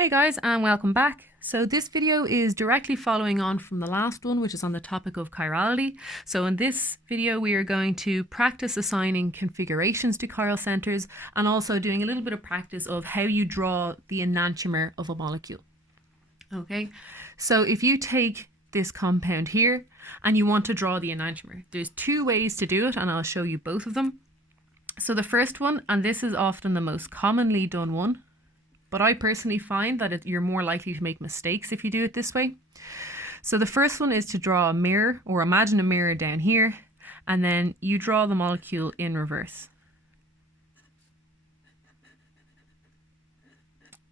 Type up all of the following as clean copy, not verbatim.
Hey guys, and welcome back. So this video is directly following on from the last one, which is on the topic of chirality. So in this video, we are going to practice assigning configurations to chiral centers and also doing a little bit of practice of how you draw the enantiomer of a molecule. Okay, so if you take this compound here and you want to draw the enantiomer, there's two ways to do it, and I'll show you both of them. So the first one, and this is often the most commonly done one, but I personally find that you're more likely to make mistakes if you do it this way. So the first one is to draw a mirror, or imagine a mirror down here, and then you draw the molecule in reverse.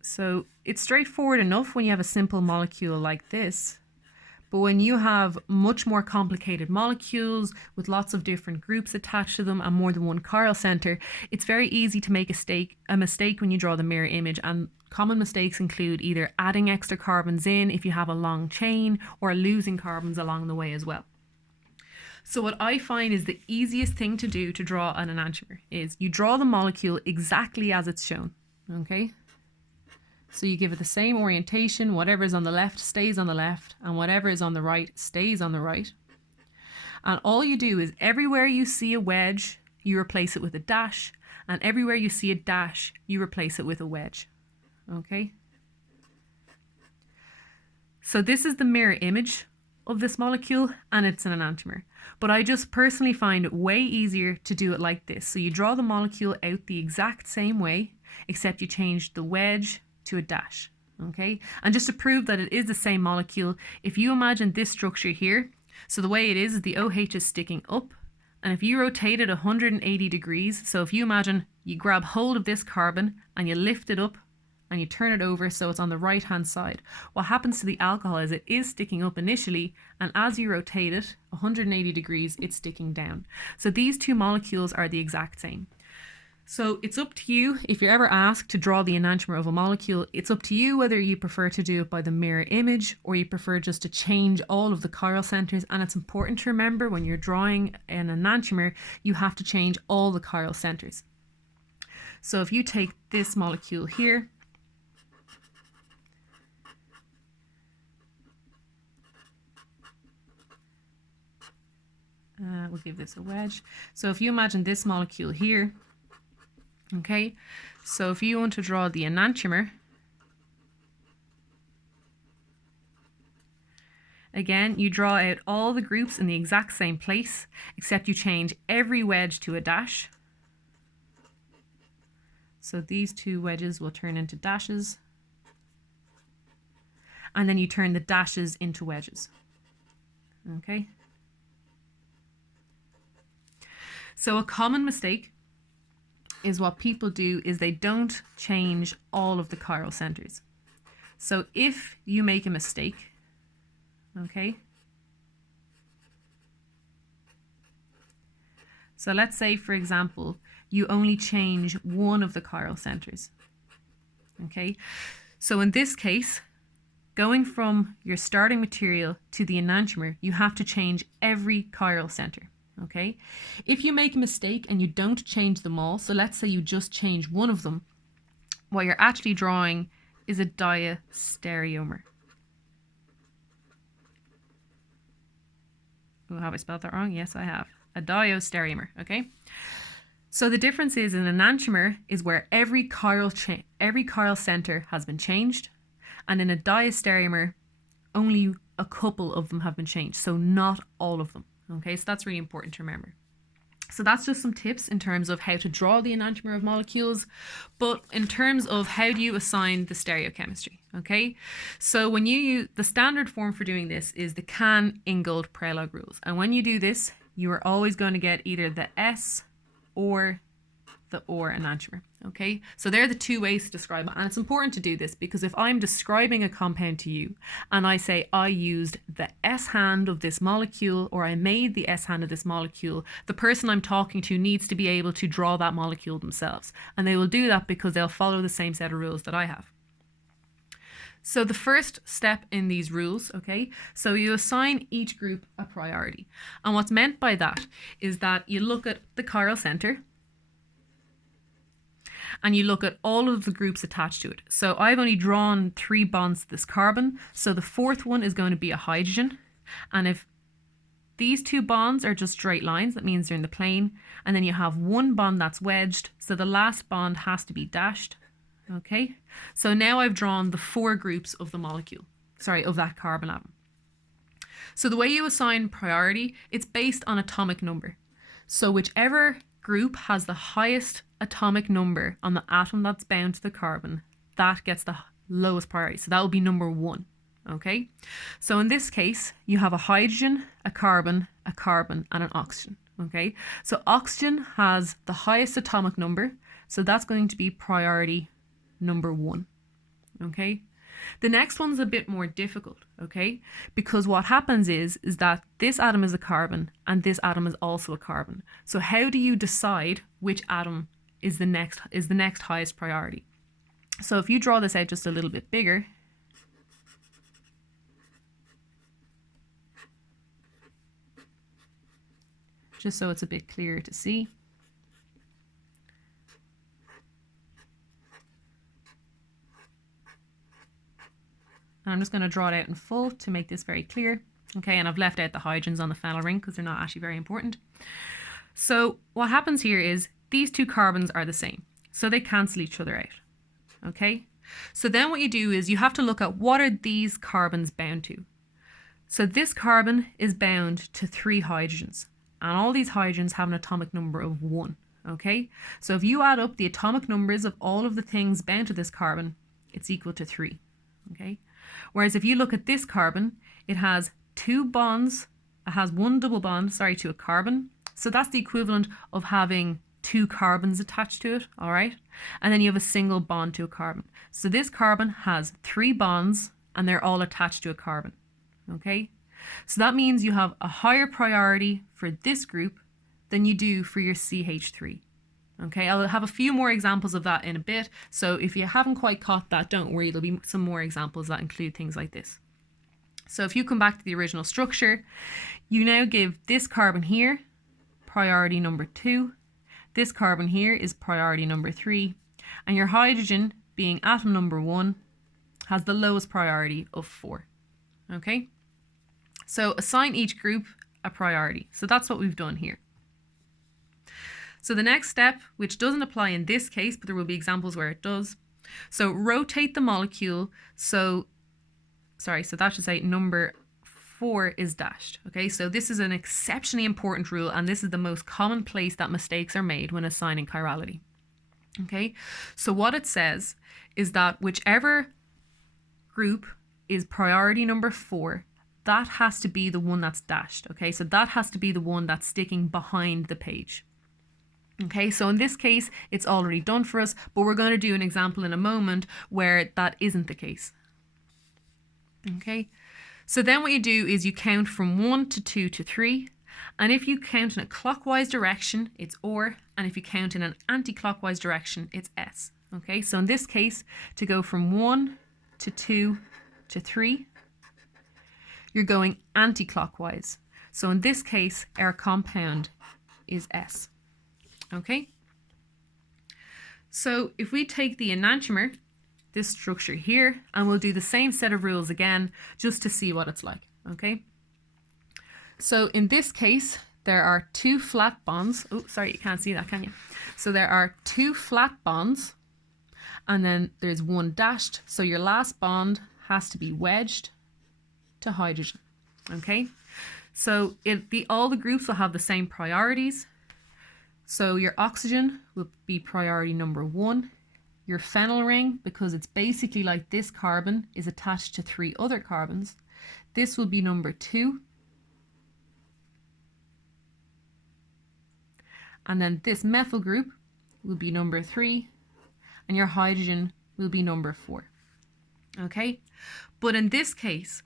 So it's straightforward enough when you have a simple molecule like this, but when you have much more complicated molecules with lots of different groups attached to them and more than one chiral center, it's very easy to make a mistake when you draw the mirror image. And common mistakes include either adding extra carbons in if you have a long chain, or losing carbons along the way as well. So what I find is the easiest thing to do to draw an enantiomer is you draw the molecule exactly as it's shown. Okay? So you give it the same orientation, whatever is on the left stays on the left, and whatever is on the right stays on the right. And all you do is everywhere you see a wedge, you replace it with a dash, and everywhere you see a dash, you replace it with a wedge. Okay? So this is the mirror image of this molecule, and it's an enantiomer. But I just personally find it way easier to do it like this. So you draw the molecule out the exact same way, except you change the wedge to a dash. Okay, and just to prove that it is the same molecule, if you imagine this structure here, so the way it is the OH is sticking up, and if you rotate it 180 degrees, so if you imagine you grab hold of this carbon and you lift it up and you turn it over so it's on the right hand side, what happens to the alcohol is it is sticking up initially, and as you rotate it 180 degrees, it's sticking down. So these two molecules are the exact same. So it's up to you, if you're ever asked to draw the enantiomer of a molecule, it's up to you whether you prefer to do it by the mirror image or you prefer just to change all of the chiral centers. And it's important to remember when you're drawing an enantiomer, you have to change all the chiral centers. So if you take this molecule here, we'll give this a wedge. So if you imagine this molecule here, okay, so if you want to draw the enantiomer, again, you draw out all the groups in the exact same place, except you change every wedge to a dash. So these two wedges will turn into dashes, and then you turn the dashes into wedges. Okay. So a common mistake is what people do is they don't change all of the chiral centers. So if you make a mistake, okay, so let's say for example you only change one of the chiral centers, okay, so in this case, going from your starting material to the enantiomer, you have to change every chiral center. Okay, if you make a mistake and you don't change them all, so let's say you just change one of them, what you're actually drawing is a diastereomer. Oh, have I spelled that wrong? Yes, I have. A diastereomer, okay? So the difference is an enantiomer is where every chiral center has been changed, and in a diastereomer, only a couple of them have been changed, so not all of them. Okay, so that's really important to remember. So that's just some tips in terms of how to draw the enantiomer of molecules, but in terms of how do you assign the stereochemistry, okay? So when you use, the standard form for doing this is the Cahn Ingold Prelog rules. And when you do this, you are always going to get either the S or the OR enantiomer, okay? So they're the two ways to describe it. And it's important to do this because if I'm describing a compound to you and I say I used the S hand of this molecule or I made the S hand of this molecule, the person I'm talking to needs to be able to draw that molecule themselves. And they will do that because they'll follow the same set of rules that I have. So the first step in these rules, okay, so you assign each group a priority. And what's meant by that is that you look at the chiral center, and you look at all of the groups attached to it. So I've only drawn 3 bonds to this carbon. So the fourth one is going to be a hydrogen. And if these 2 bonds are just straight lines, that means they're in the plane. And then you have 1 bond that's wedged. So the last bond has to be dashed. Okay. So now I've drawn the 4 groups of the molecule. Sorry, of that carbon atom. So the way you assign priority, it's based on atomic number. So whichever group has the highest atomic number on the atom that's bound to the carbon, that gets the lowest priority. So that will be number 1. Okay. So in this case, you have a hydrogen, a carbon, and an oxygen. Okay. So oxygen has the highest atomic number. So that's going to be priority number 1. Okay. The next one's a bit more difficult, okay? Because what happens is that this atom is a carbon and this atom is also a carbon. So how do you decide which atom is the next highest priority? So if you draw this out just a little bit bigger, just so it's a bit clearer to see. And I'm just going to draw it out in full to make this very clear. Okay, and I've left out the hydrogens on the phenyl ring because they're not actually very important. So what happens here is these 2 carbons are the same. So they cancel each other out. Okay, so then what you do is you have to look at what are these carbons bound to. So this carbon is bound to 3 hydrogens. And all these hydrogens have an atomic number of 1. Okay, so if you add up the atomic numbers of all of the things bound to this carbon, it's equal to 3. Okay. Whereas if you look at this carbon, it has 2 bonds, it has 1 double bond, to a carbon. So that's the equivalent of having 2 carbons attached to it, all right? And then you have a single bond to a carbon. So this carbon has 3 bonds and they're all attached to a carbon, okay? So that means you have a higher priority for this group than you do for your CH3. Okay, I'll have a few more examples of that in a bit. So if you haven't quite caught that, don't worry, there'll be some more examples that include things like this. So if you come back to the original structure, you now give this carbon here priority number 2. This carbon here is priority number 3. And your hydrogen, being atom number 1, has the lowest priority of 4. Okay, so assign each group a priority. So that's what we've done here. So the next step, which doesn't apply in this case, but there will be examples where it does. So rotate the molecule. So that should say number 4 is dashed. Okay, so this is an exceptionally important rule, and this is the most common place that mistakes are made when assigning chirality. Okay, so what it says is that whichever group is priority number 4, that has to be the one that's dashed. Okay, so that has to be the one that's sticking behind the page. Okay, so in this case, it's already done for us, but we're going to do an example in a moment where that isn't the case. Okay, so then what you do is you count from 1 to 2 to 3. And if you count in a clockwise direction, it's OR. And if you count in an anti-clockwise direction, it's S. Okay, so in this case, to go from 1 to 2 to 3, you're going anti-clockwise. So in this case, our compound is S. Okay, so if we take the enantiomer, this structure here, and we'll do the same set of rules again just to see what it's like. Okay, so in this case there are 2 flat bonds. Oh, sorry, you can't see that, can you? So there are 2 flat bonds and then there's 1 dashed, so your last bond has to be wedged to hydrogen. Okay, so all the groups will have the same priorities. So your oxygen will be priority number 1. Your phenyl ring, because it's basically like this carbon is attached to 3 other carbons, this will be number 2. And then this methyl group will be number 3. And your hydrogen will be number 4. Okay? But in this case,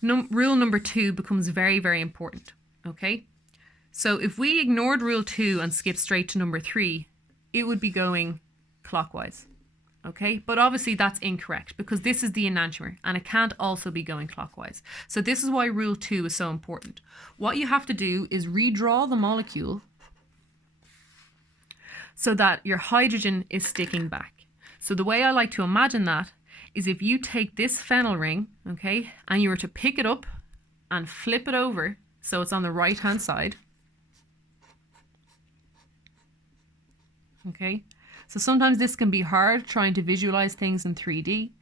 rule number 2 becomes very, very important. Okay? So if we ignored rule 2 and skipped straight to number 3, it would be going clockwise. Okay, but obviously that's incorrect because this is the enantiomer and it can't also be going clockwise. So this is why rule 2 is so important. What you have to do is redraw the molecule so that your hydrogen is sticking back. So the way I like to imagine that is if you take this phenyl ring, okay, and you were to pick it up and flip it over so it's on the right hand side. Okay, so sometimes this can be hard trying to visualize things in 3D,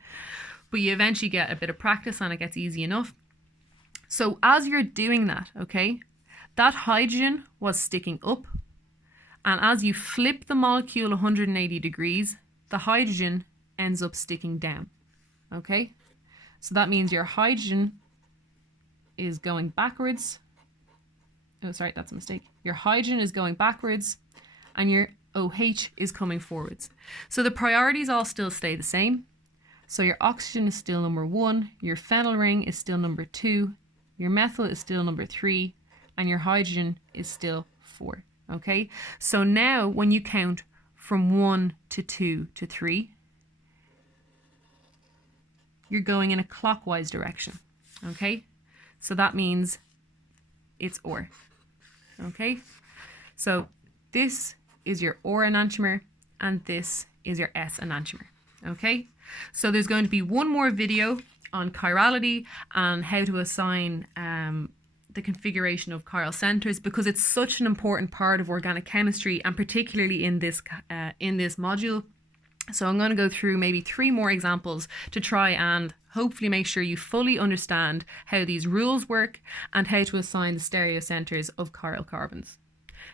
but you eventually get a bit of practice and it gets easy enough. So as you're doing that, okay, that hydrogen was sticking up, and as you flip the molecule 180 degrees, the hydrogen ends up sticking down. Okay, so that means your hydrogen is going backwards. Oh, sorry, that's a mistake. Your hydrogen is going backwards and your OH is coming forwards. So the priorities all still stay the same. So your oxygen is still number 1, your phenyl ring is still number 2, your methyl is still number 3, and your hydrogen is still 4. Okay, so now when you count from 1 to 2 to 3, you're going in a clockwise direction. Okay, so that means it's OR. Okay, so this is your OR enantiomer and this is your S enantiomer. Okay, so there's going to be one more video on chirality and how to assign the configuration of chiral centers, because it's such an important part of organic chemistry, and particularly in this module. So I'm going to go through maybe 3 more examples to try and hopefully make sure you fully understand how these rules work and how to assign the stereocenters of chiral carbons.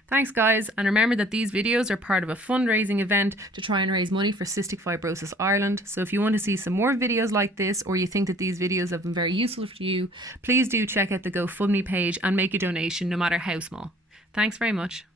Thanks guys, and remember that these videos are part of a fundraising event to try and raise money for Cystic Fibrosis Ireland. So if you want to see some more videos like this, or you think that these videos have been very useful for you, please do check out the GoFundMe page and make a donation no matter how small. Thanks very much.